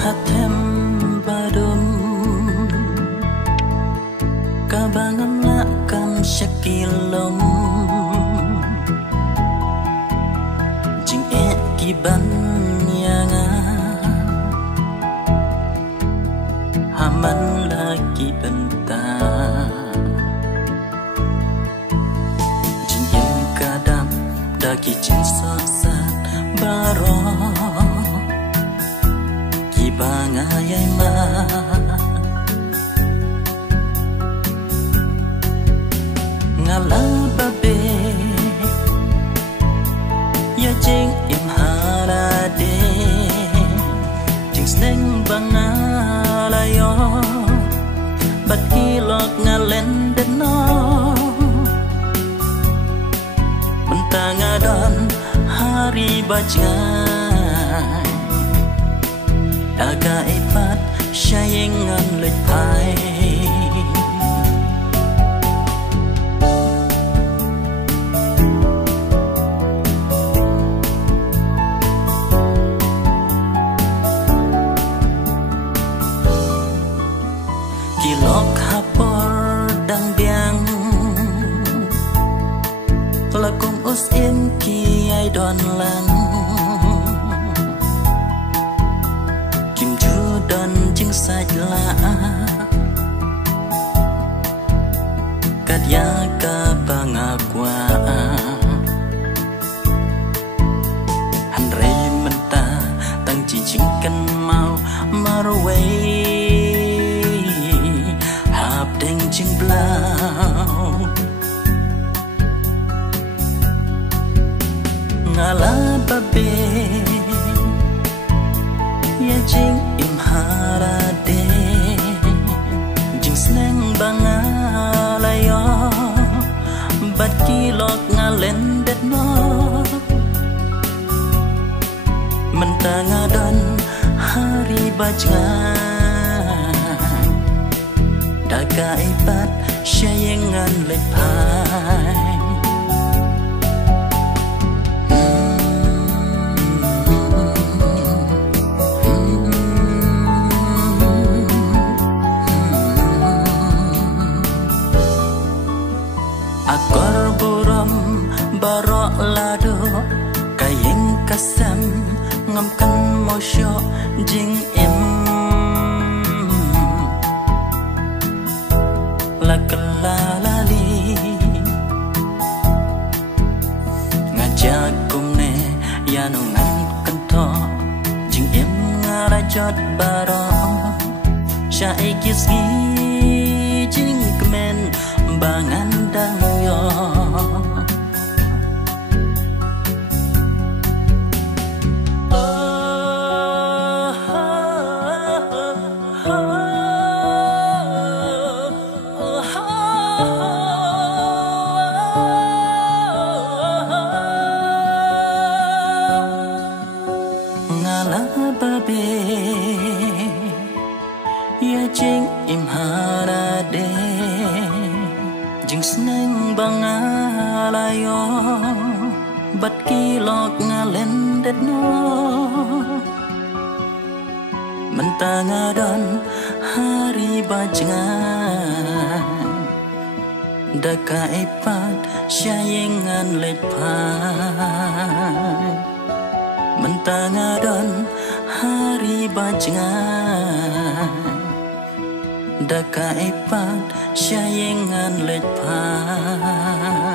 hatem badum kabangam lakam syakilom jing kiban yanga haman lagi bentar jing kadam daki jin sasat baro bangayay ma ngalababe ya jing imharade jing sneng bangalayo bat kilok ngalen deno mentangadon hari bajngai aga ipat syaingan lepai kilok hapor dang biang lakum usim kiai don lang don jing sajla kadya ka bangakwa hanrei menta tang chi ching kan mau marway hap deng jing blau ngala babe ya jing imharade jing sneng bangalayo bat kilok ngalen detno mentangadon hari bajngan daga ibat syaingan lepai akor buram barok lado kayeng kasam ngamkan mosyo jing im lakelalali ngajak kumne yanungan kento jing im ngarajot barok syaikis jing kemen bangan dang yo ngalababe ya jing imharade jing sneng bangalayo bat kilok ngalen detno mentangadon hari bajngan daka ipat syaingan lepai mentangadon hari bajngan daka ipat syaingan lepai